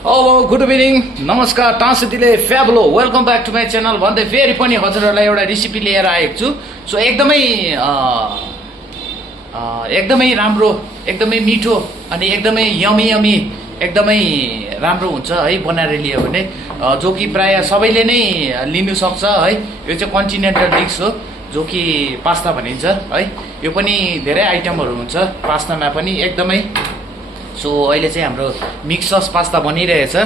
Hello good evening नमस्कार टाँसुतीले फ्याबुलो welcome back to my channel भन्दै फेरि पनि हजुरहरूलाई एउटा रेसिपी लिएर आएको छु। सो एकदमै राम्रो, एकदमै मिठो अनि एकदमै यमी यमी एकदमै राम्रो हुन्छ है बनाएर लियो भने, जो कि प्राय सबैले नै लिनु सक्छ है। यो चाहिँ कन्टिनेन्टल डिस हो जो कि पास्ता भनिन्छ है। यो पनि धेरै आइटमहरू हुन्छ पास्तामा पनि एकदमै। सो अहिले चाहिँ हाम्रो मिक्स सस पास्ता बनिरहेछ।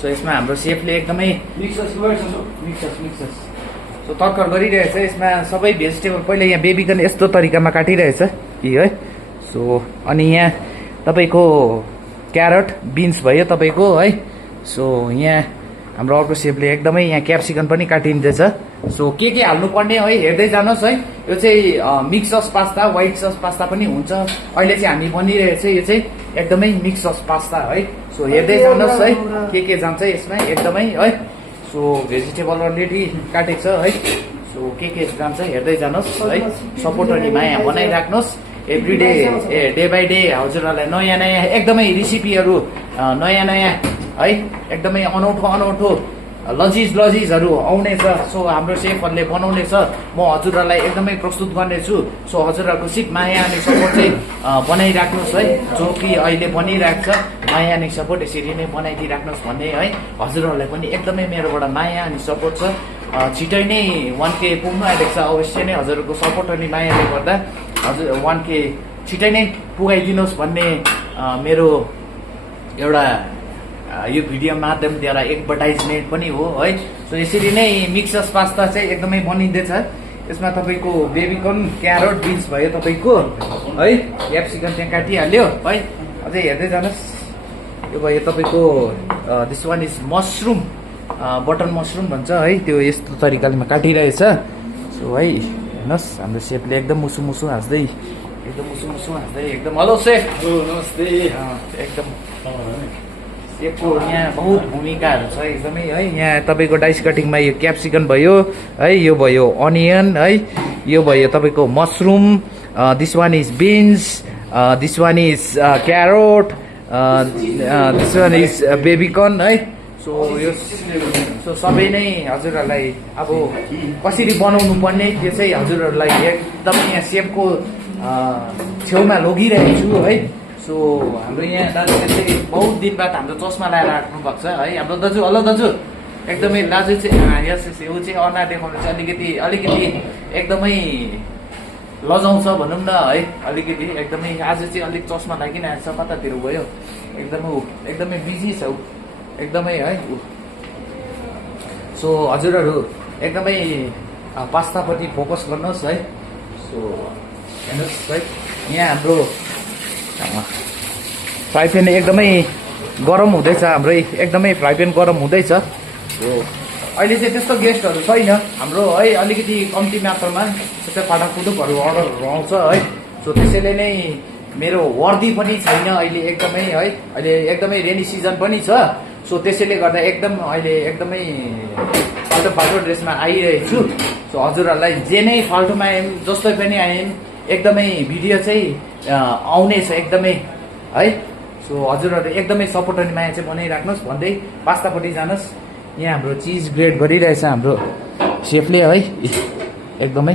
सो यसमा हाम्रो सेफले एकदमै मिक्स सो तर्कर गरिरहेछ। यसमा सबै भेजिटेबल पहिले यहाँ बेबिकन यस्तो तरिकामा काटिरहेछ कि है। सो अनि यहाँ तपाईँको क्यारट बिन्स भयो तपाईँको है। सो यहाँ हाम्रो अर्को सेफले एकदमै यहाँ क्याप्सिकम पनि काटिँदैछ। सो के हाल्नुपर्ने है हेर्दै जानुहोस् है। यो चाहिँ mix sauce pasta, white sauce pasta पनि हुन्छ। अहिले चाहिँ हामी बनिरहेछ यो चाहिँ एकदमै मिक्स सस पास्ता है। सो हेर्दै जानुहोस् है के जान्छ यसमा एकदमै है। सो भेजिटेबल अलरेडी काटेको छ है। सो के जान्छ हेर्दै जानुहोस् है। सपोर्ट अनि माया बनाइराख्नुहोस्। एभ्रिडे डे बाई डे हजुरहरूलाई नयाँ नयाँ एकदमै रेसिपीहरू नयाँ नयाँ है एकदमै अनौठो लजिजहरू आउनेछ। सो हाम्रो सेफहरूले बनाउनेछ, म हजुरहरूलाई एकदमै प्रस्तुत गर्नेछु। सो हजुरहरूको सिप माया अनि सपोर्ट चाहिँ बनाइराख्नुहोस् है। जो कि अहिले बनिरहेको छ माया अनि सपोर्ट यसरी नै बनाइदिइराख्नुहोस् भन्ने है। हजुरहरूलाई पनि एकदमै मेरोबाट माया अनि सपोर्ट छ। छिटै नै 1K पुग्नु आइरहेको छ। अवश्य नै हजुरहरूको सपोर्ट अनि मायाले गर्दा हजुर 1K छिटै नै पुगाइदिनुहोस् भन्ने मेरो एउटा यो भिडियो माध्यमद्वारा एडभर्टाइजमेन्ट पनि हो है। सो यसरी नै मिक्स सस पास्ता चाहिँ एकदमै बनिँदैछ। यसमा तपाईँको बेबिकन, क्यारट, बिन्स भयो तपाईँको है। क्याप्सिकम त्यहाँ काटिहाल्यो है। अझै हेर्दै जानुहोस्। यो भयो तपाईँको this one is mushroom, button mushroom भन्छ है। त्यो यस्तो तरिकाले काटिरहेछ। सो है हेर्नुहोस् हाम्रो सेफले एकदम मुसु हाँस्दै एकदम हेलो सेफ नमस्ते। एकदम यसको यहाँ बहुत भूमिकाहरू छ एकदमै है। यहाँ तपाईँको डाइस कटिङमा यो क्याप्सिकम भयो है, यो भयो अनियन है, यो भयो तपाईँको mushroom, this one is beans, this one is carrot, this one is baby corn है। सो यो सबै नै हजुरहरूलाई अब कसरी बनाउनु पर्ने त्यो चाहिँ हजुरहरूलाई एकदमै यहाँ सेफको छेउमा लगिरहेको छु है। सो हाम्रो यहाँ दाजुले चाहिँ बहुत दिन बाद हाम्रो चस्मा लगाएर राख्नु भएको छ है हाम्रो दाजु। हेलो दाजु, एकदमै दाजु चाहिँ यस ऊ चाहिँ अनुहार देखाउनु चाहिँ अलिकति एकदमै लजाउँछ भनौँ न है। अलिकति एकदमै आज चाहिँ अलिक चस्मा लागिरहेको छ, कतातिर गयो एकदमै बिजी छ ऊ एकदमै है। सो हजुरहरू एकदमै पास्तापट्टि फोकस गर्नुहोस् है। सो हेर्नुहोस् है यहाँ हाम्रो फ्राई प्यान एकदमै गरम हुँदैछ। हाम्रो एकदमै फ्राई प्यान गरम हुँदैछ। हो अहिले चाहिँ त्यस्तो गेस्टहरू छैन हाम्रो है। अलिकति कम्ती मात्रामा त्यस्तै फाटाफुटुकहरू अर्डरहरू आउँछ है। सो त्यसैले नै मेरो वर्दी पनि छैन अहिले एकदमै है। अहिले एकदमै रेनी सिजन पनि छ। सो त्यसैले गर्दा अहिले एकदमै फाल्टो ड्रेसमा आइरहेको छु। सो हजुरहरूलाई जे नै फाल्टोमा आयौँ जस्तै पनि आयौँ एकदमै भिडियो चाहिँ आउनेछ एकदमै है। सो हजुरहरू एकदमै सपोर्ट अनि माया चाहिँ बनाइराख्नुहोस् भन्दै पास्तापट्टि जानुहोस्। यहाँ हाम्रो चिज ग्रेड गरिरहेछ हाम्रो सेफले है। एकदमै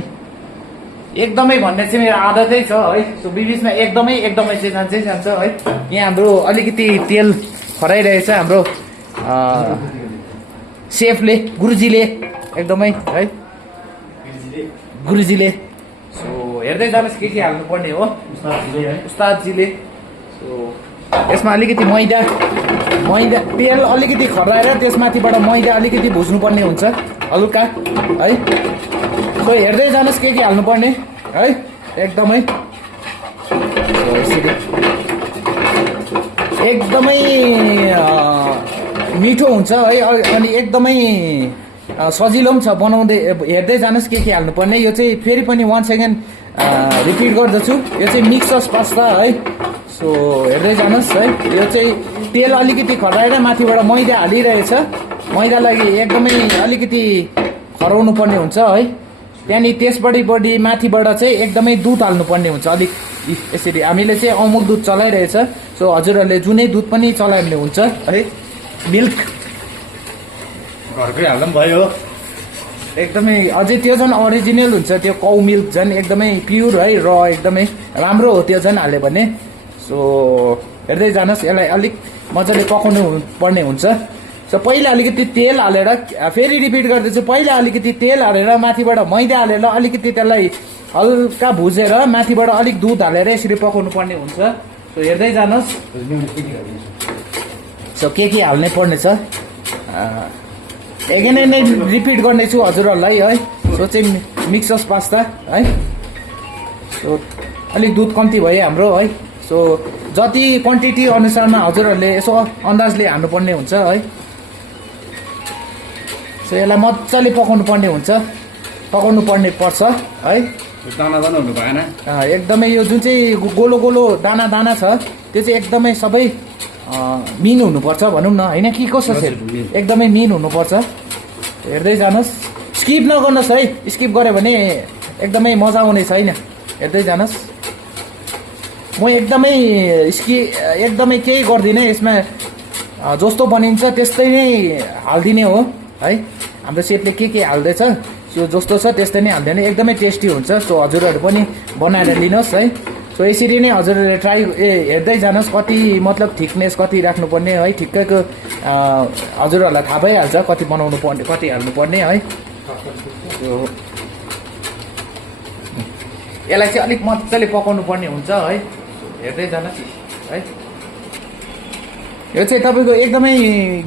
भन्ने चाहिँ मेरो आदतै छ है। सो बिचमा एकदमै चाहिँ जान्छ है। यहाँ हाम्रो अलिकति तेल खराइरहेछ हाम्रो सेफले, गुरुजीले एकदमै है गुरुजीले। सो हेर्दै जानुहोस् के हाल्नुपर्ने हो उस्तादजीले। सो यसमा अलिकति मैदा तेल अलिकति खराएर त्यसमाथिबाट मैदा अलिकति भुज्नुपर्ने हुन्छ हल्का है। सो हेर्दै जानुहोस् के हाल्नुपर्ने है एकदमै। एकदमै मिठो हुन्छ है अनि एकदमै सजिलो पनि छ बनाउँदै। हेर्दै जानुहोस् के हाल्नुपर्ने। यो चाहिँ फेरि पनि 1 सेकेन्ड रिपिट गर्दछु। यो चाहिँ मिक्स सस पास्ता है। सो हेर्दै जानुहोस् है। यो चाहिँ तेल अलिकति खराएर माथिबाट मैदा हालिरहेछ। मैदालाई एकदमै अलिकति खराउनु पर्ने हुन्छ है। त्यहाँदेखि त्यसपट्टि माथिबाट चाहिँ एकदमै दुध हाल्नुपर्ने हुन्छ अलिक यसरी। हामीले चाहिँ अमुल दुध चलाइरहेछ। सो हजुरहरूले जुनै दुध पनि चलाइने हुन्छ है। मिल्क घरकै हाल्दा पनि भयो। एकदमै अझै त्यो झन् ओरिजिनल हुन्छ त्यो काउ मिल्क झन् एकदमै प्योर है र एकदमै राम्रो हो त्यो झन् हाल्यो भने। सो हेर्दै जानुहोस्, यसलाई अलिक मजाले पकाउनु पर्ने हुन्छ। सो पहिला अलिकति तेल हालेर, फेरि रिपिट गर्दैछु, पहिला अलिकति तेल हालेर माथिबाट मैदा हालेर अलिकति त्यसलाई हल्का भुजेर माथिबाट अलिक दुध हालेर यसरी पकाउनु पर्ने हुन्छ। सो हेर्दै जानुहोस्। सो के हाल्नै पर्ने छ एगेन नै रिपिट गर्नेछु हजुरहरूलाई है। सो चाहिँ मिक्सस पास्ता है। सो अलिक दुध कम्ती भयो हाम्रो है। सो जति क्वान्टिटी अनुसारमा हजुरहरूले यसो अन्दाजले हाल्नुपर्ने हुन्छ है। सो यसलाई मजाले पकाउनु पर्ने पर्छ है। दाना दाना हुनु भएन। एकदमै यो जुन चाहिँ गोलो गोलो दाना दाना छ त्यो चाहिँ एकदमै सबै मिन हुनुपर्छ भनौँ न होइन कि कसो छ, एकदमै मिन हुनुपर्छ। हेर्दै जानुहोस्, स्किप नगर्नुहोस् है, स्किप गऱ्यो भने एकदमै मजा आउने छैन। हेर्दै जानुहोस्, म एकदमै केही गर्दिनँ यसमा, जस्तो बनिन्छ त्यस्तै नै हालिदिने हो है। हाम्रो सेफले के हाल्दैछ सो जस्तो छ त्यस्तै नै हाल्दैन, एकदमै टेस्टी हुन्छ। सो हजुरहरू पनि बनाएर लिनुहोस् है। सो यसरी नै हजुरहरूले ट्राई हेर्दै जानुहोस् कति मतलब थिकनेस कति राख्नुपर्ने है, ठिक्कैको हजुरहरूलाई थाहा भइहाल्छ कति बनाउनु पर्ने कति हाल्नुपर्ने है। यसलाई चाहिँ अलिक मजाले पकाउनु पर्ने हुन्छ है। हेर्दै जानुहोस् है। यो चाहिँ तपाईँको एकदमै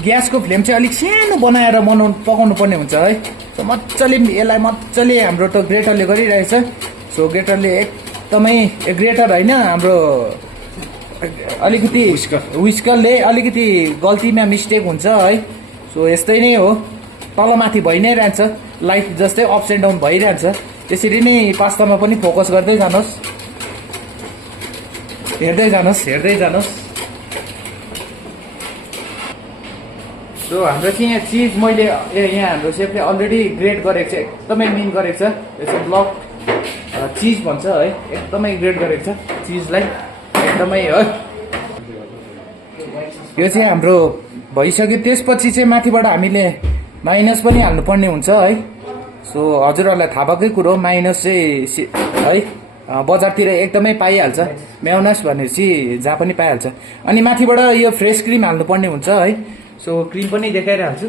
ग्यासको फ्लेम चाहिँ अलिक सानो बनाएर पकाउनु पर्ने हुन्छ है। सो मजाले यसलाई मजाले हाम्रो त ग्रेटरले गरिरहेछ। सो ग्रेटरले एकदमै ग्रेटर होइन हाम्रो अलिकति विस्करले अलिकति गल्तीमा मिस्टेक हुन्छ है। सो यस्तै नै हो, तलमाथि भइ नै रहन्छ, लाइट जस्तै अप्स एन्ड डाउन भइरहन्छ। त्यसरी नै पास्तामा पनि फोकस गर्दै जानुहोस्। हेर्दै जानुहोस्। सो हाम्रो चाहिँ यहाँ चिज मैले यहाँ हाम्रो सेफले अलरेडी ग्रेट गरेको छ, एकदमै मिन गरेको छ। यो चाहिँ ब्लक चिज भन्छ है, एकदमै ग्रेट गरेको छ चिजलाई एकदमै है। यो चाहिँ हाम्रो भइसक्यो। त्यसपछि चाहिँ माथिबाट हामीले माइनस पनि हाल्नुपर्ने हुन्छ है। सो हजुरहरूलाई थाहा भएकै कुरो माइनस चाहिँ है बजारतिर एकदमै पाइहाल्छ, मेयोनेज भनेपछि जहाँ पनि पाइहाल्छ। अनि माथिबाट यो फ्रेस क्रिम हाल्नुपर्ने हुन्छ है। सो क्रिम पनि देखाइरहन्छु,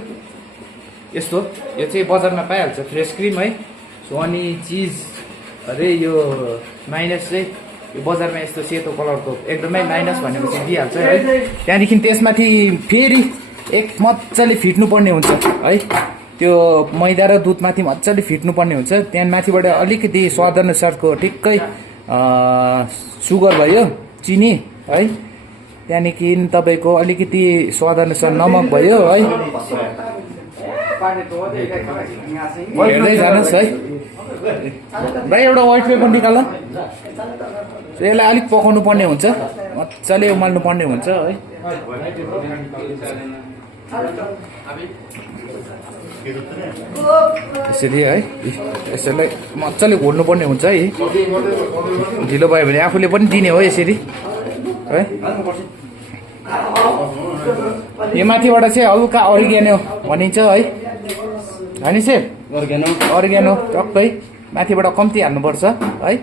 यस्तो यो चाहिँ बजारमा पाइहाल्छ फ्रेस क्रिम है। सो अनि चिज अरे यो माइनस चाहिँ यो बजारमा यस्तो सेतो कलरको एकदमै माइनस भनेपछि दिइहाल्छ है। त्यहाँदेखि त्यसमाथि फेरि मजाले फिट्नुपर्ने हुन्छ है। त्यो मैदा र दुधमाथि मजाले फिट्नुपर्ने हुन्छ। त्यहाँदेखि माथिबाट अलिकति स्वादअनुसारको ठिक्कै सुगर भयो, चिनी है। त्यहाँदेखि तपाईँको अलिकति स्वादअनुसार नमक भयो है। हेर्दै जानुहोस् है। भाइ एउटा व्हाइट पेपर निकाल। यसलाई अलिक पकाउनु पर्ने हुन्छ, मजाले उमाल्नु पर्ने हुन्छ है। यसरी है, यसलाई मजाले घोल्नु पर्ने हुन्छ है। ढिलो भयो भने आफूले पनि दिने हो यसरी है। यो माथिबाट चाहिँ हल्का अर्ग्यानो भनिन्छ है, होइन सेफ? अर्ग्यानो टक्कै माथिबाट कम्ती हाल्नुपर्छ है।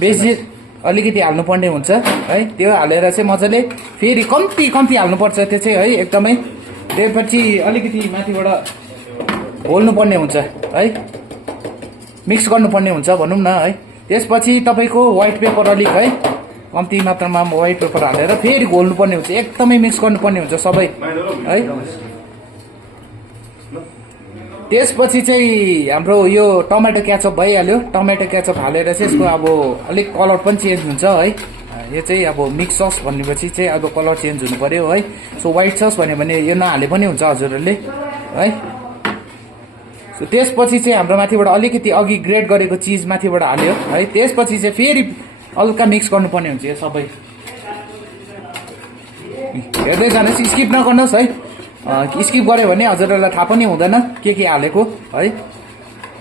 बेजिल अलिकति हाल्नुपर्ने हुन्छ है। त्यो हालेर चाहिँ मजाले फेरि कम्ती हाल्नुपर्छ त्यो चाहिँ है एकदमै। त्यसपछि अलिकति माथिबाट घोल्नुपर्ने हुन्छ है, मिक्स गर्नुपर्ने हुन्छ भनौँ न है। त्यसपछि तपाईँको व्हाइट पेपर अलिक है कम्ती मात्रामा व्हाइट पेपर हालेर फेरि घोल्नुपर्ने हुन्छ, एकदमै मिक्स गर्नुपर्ने हुन्छ सबै है। त्यसपछि चाहिँ हाम्रो यो टमाटो क्याचअप भइहाल्यो। टमाटो क्याचअप हालेर चाहिँ यसको अब अलिक कलर पनि चेन्ज हुन्छ है। यो चाहिँ अब मिक्स सस भनेपछि चाहिँ अब कलर चेन्ज हुनु पर्यो है। सो व्हाइट सस भन्यो भने यो नहाले पनि हुन्छ हजुरहरूले है। सो त्यसपछि चाहिँ हाम्रो माथिबाट अलिकति अघि ग्रेट गरेको चिज माथिबाट हाल्यो है। त्यसपछि चाहिँ फेरि हल्का मिक्स गर्नुपर्ने हुन्छ यो सबै। हेर्दै जानुहोस्, स्किप नगर्नुहोस् है। स्किप गऱ्यो भने हजुरहरूलाई थाहा पनि हुँदैन के हालेको है।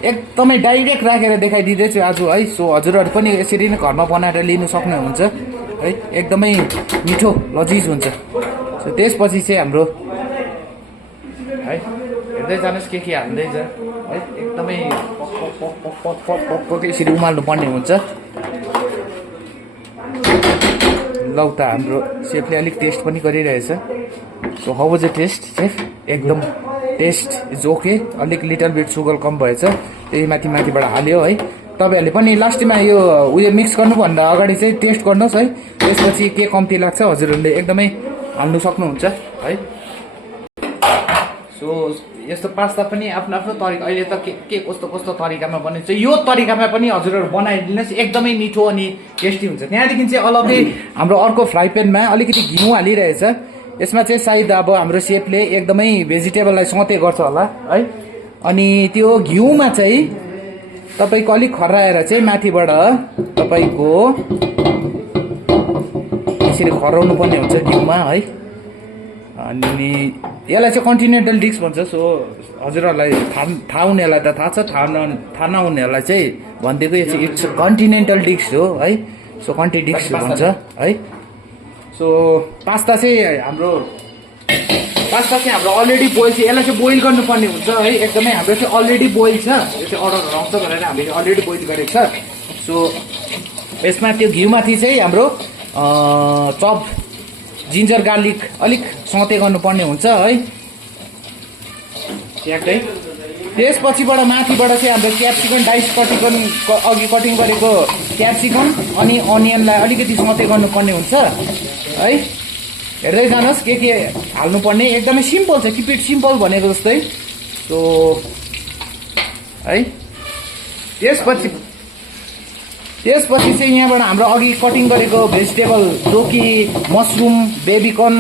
एकदमै डाइरेक्ट राखेर देखाइदिँदैछु आज है। सो हजुरहरू पनि यसरी नै घरमा बनाएर लिनु सक्नुहुन्छ है, एकदमै मिठो लजिज हुन्छ। सो त्यसपछि चाहिँ हाम्रो हेर्दै जानुहोस् के हाल्दैछ है एकदमै पक यसरी उमाल्नु पर्ने हुन्छ। लौ त हाम्रो सेफले अलिक टेस्ट पनि गरिरहेछ। So how was the taste safe? एकदम टेस्ट इज ओके। अलिक लिटल बिट सुगर कम भएछ, त्यही माथिबाट हाल्यो है। तपाईँहरूले पनि लास्टमा यो उयो मिक्स गर्नुभन्दा अगाडि चाहिँ टेस्ट गर्नुहोस् है, त्यसपछि के कम्ती लाग्छ हजुरहरूले एकदमै हाल्नु सक्नुहुन्छ है। सो यस्तो पास्ता पनि आफ्नो आफ्नो तरिका, अहिले त के कस्तो तरिकामा बनिन्छ, यो तरिकामा पनि हजुरहरू बनाइदिनुहोस्, एकदमै मिठो अनि टेस्टी हुन्छ। त्यहाँदेखि चाहिँ अलग्गै हाम्रो अर्को फ्राई प्यानमा अलिकति घिउ हालिरहेछ। यसमा चाहिँ सायद अब हाम्रो सेफले एकदमै भेजिटेबललाई सौते गर्छ होला है। अनि त्यो घिउमा चाहिँ तपाईँको अलिक खर्राएर चाहिँ माथिबाट तपाईँको यसरी खराउनु पर्ने हुन्छ घिउमा है। अनि यसलाई चाहिँ कन्टिनेन्टल डिस भन्छ। सो हजुरहरूलाई थाहा हुनेहरूलाई त थाहा छ, थाहा नहुनेहरूलाई चाहिँ भनिदिएको यो चाहिँ इट्स कन्टिनेन्टल डिस हो है। सो कन्टी डिस भन्छ है। सो पास्ता चाहिँ हाम्रो अलरेडी बोइल छ, यसलाई चाहिँ बोइल गर्नुपर्ने हुन्छ है। एकदमै हाम्रो चाहिँ अलरेडी बोइल छ, यो चाहिँ अर्डर आउँछ भनेर हामीले अलरेडी बोइल गरेको छ। सो यसमा त्यो घिउमाथि चाहिँ हाम्रो चप जिन्जर गार्लिक अलिक सौते गर्नुपर्ने हुन्छ है ट्याक्कै। त्यसपछिबाट माथिबाट चाहिँ हाम्रो क्याप्सिकम डाइस अघि कटिङ गरेको क्याप्सिकम अनि अनियनलाई अलिकति सौते गर्नुपर्ने हुन्छ है। हेर्दै जानुहोस् के हाल्नुपर्ने, एकदमै सिम्पल छ, किप इट सिम्पल भनेको जस्तै। सो है त्यसपछि चाहिँ यहाँबाट हाम्रो अघि कटिङ गरेको भेजिटेबल जो कि मसरुम, बेबिकन,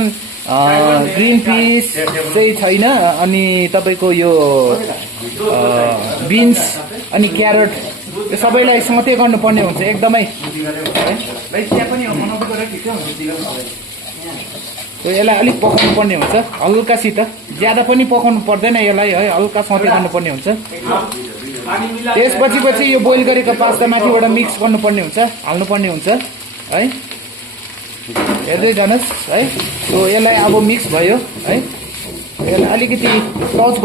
ग्रिन पिस चाहिँ छैन, अनि तपाईँको यो बिन्स अनि क्यारट यो सबैलाई सौते गर्नुपर्ने हुन्छ एकदमै। यसलाई अलिक पकाउनु पर्ने हुन्छ हल्कासित, ज्यादा पनि पकाउनु पर्दैन यसलाई है, हल्का सौते गर्नुपर्ने हुन्छ। त्यसपछि यो बोइल गरेको पास्ता माथिबाट मिक्स गर्नुपर्ने हुन्छ, हाल्नुपर्ने हुन्छ है। हेर्दै जानुहोस् है। सो यसलाई अब मिक्स भयो है। यसलाई अलिकति टच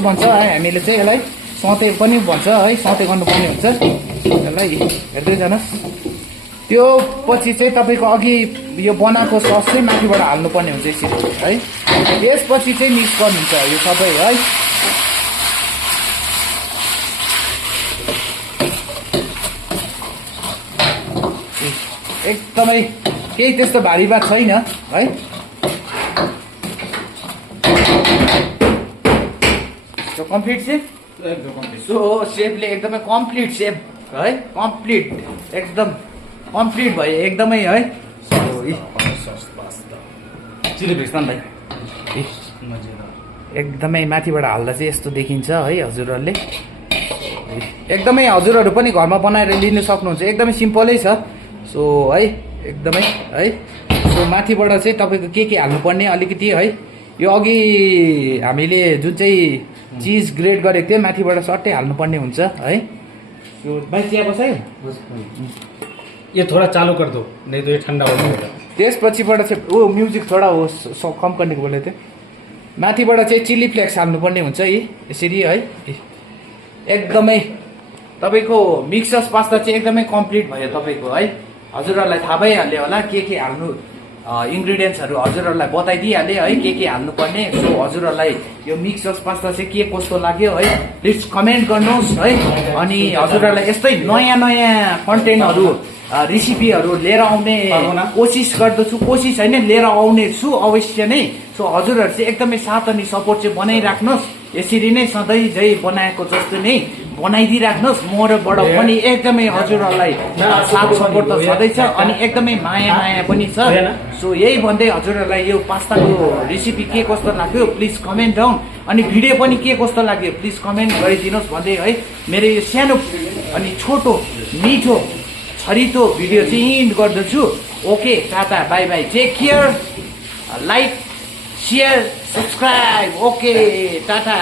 भन्छ है हामीले चाहिँ, यसलाई सौते पनि भन्छ है, सौते गर्नुपर्ने हुन्छ यसलाई। हेर्दै जानुहोस्। त्यो पछि चाहिँ तपाईँको अघि यो बनाएको सस चाहिँ माथिबाट हाल्नुपर्ने हुन्छ यसरी है। त्यसपछि चाहिँ मिक्स गर्नुहुन्छ यो सबै है। एकदमै केही त्यस्तो भारी बात छैन है। Complete safe. सो सेफले एकदमै कम्प्लिट सेफ है, कम्प्लिट एकदम कम्प्लिट भयो एकदमै है। एकदमै माथिबाट हाल्दा चाहिँ यस्तो देखिन्छ है हजुरहरूले। एकदमै हजुरहरू पनि घरमा बनाएर लिनु सक्नुहुन्छ, एकदमै सिम्पलै छ। सो है एकदमै है। सो माथिबाट चाहिँ तपाईँको के हाल्नुपर्ने अलिकति है, यो अघि हामीले जुन चाहिँ चिज ग्रेट गरेको थियो माथिबाट सट्टै हाल्नुपर्ने हुन्छ है। सो भाइ चिया बसायो, ये थोड़ा चालू कर दो नहीं तो ये ठंडा हो जाएगा। त्यसपछिबाट चाहिँ ओ म्युजिक थोडा हो कम गर्ने बोले थियो। माथिबाट चाहिँ चिल्ली फ्लेक्स हाल्नुपर्ने हुन्छ यसरी है। एकदमै तपाईँको मिक्सस पास्ता चाहिँ एकदमै कम्प्लिट भयो तपाईँको है। हजुरहरूलाई थाहा भइहाल्यो होला के हाल्नु, इन्ग्रिडियन्ट्सहरू हजुरहरूलाई बताइदिइहालेँ है के हाल्नुपर्ने। सो हजुरहरूलाई यो मिक्सस पास्ता चाहिँ के कस्तो लाग्यो है प्लिज कमेन्ट गर्नुहोस् है। अनि हजुरहरूलाई यस्तै नयाँ कन्टेन्टहरू रेसिपीहरू लिएर आउने कोसिस गर्दछु, कोसिस होइन लिएर आउने छु अवश्य नै। सो हजुरहरू चाहिँ एकदमै साथ अनि सपोर्ट चाहिँ बनाइराख्नुहोस्, यसरी नै सधैँ झै बनाएको जस्तो नै बनाइदिइराख्नुहोस्। मोरबाट पनि एकदमै हजुरहरूलाई साथ सपोर्ट त छँदैछ अनि एकदमै माया पनि छ। सो यही भन्दै हजुरहरूलाई यो पास्ताको रेसिपी के कस्तो लाग्यो प्लिज कमेन्ट डाउन, अनि भिडियो पनि के कस्तो लाग्यो प्लिज कमेन्ट गरिदिनुहोस् भन्दै है मेरो यो सानो अनि छोटो मिठो छरितो भिडियो चाहिँ इन्ड गर्दछु। Okay tata bye bye, take care, like share subscribe. Okay Tata.